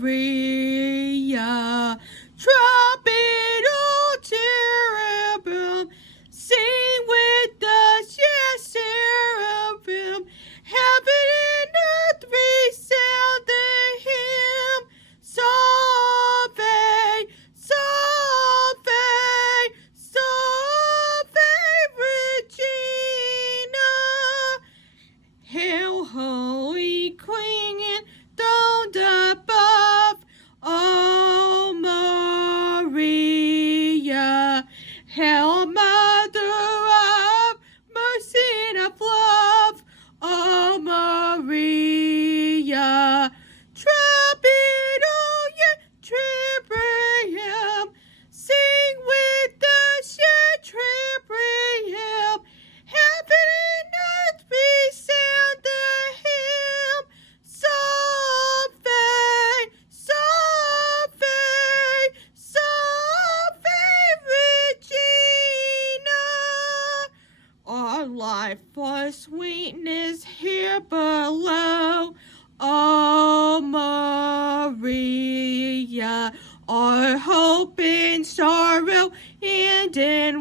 Maria. Trumpet, oh, cherubim, sing with us, yes, seraphim. Heaven and earth resound the hymn. Salve, salve, salve, Regina. Hail, Holy Queen, enthroned above, O Maria. Hail, Mother of mercy and of love, O Maria. Trumpet, oh, ye tribrium, sing with us, ye tribrium. Heaven and earth resound the hymn. Salve, salve, salve, Regina. Our life for sweetness here below, O Maria. Our hope in sorrow and in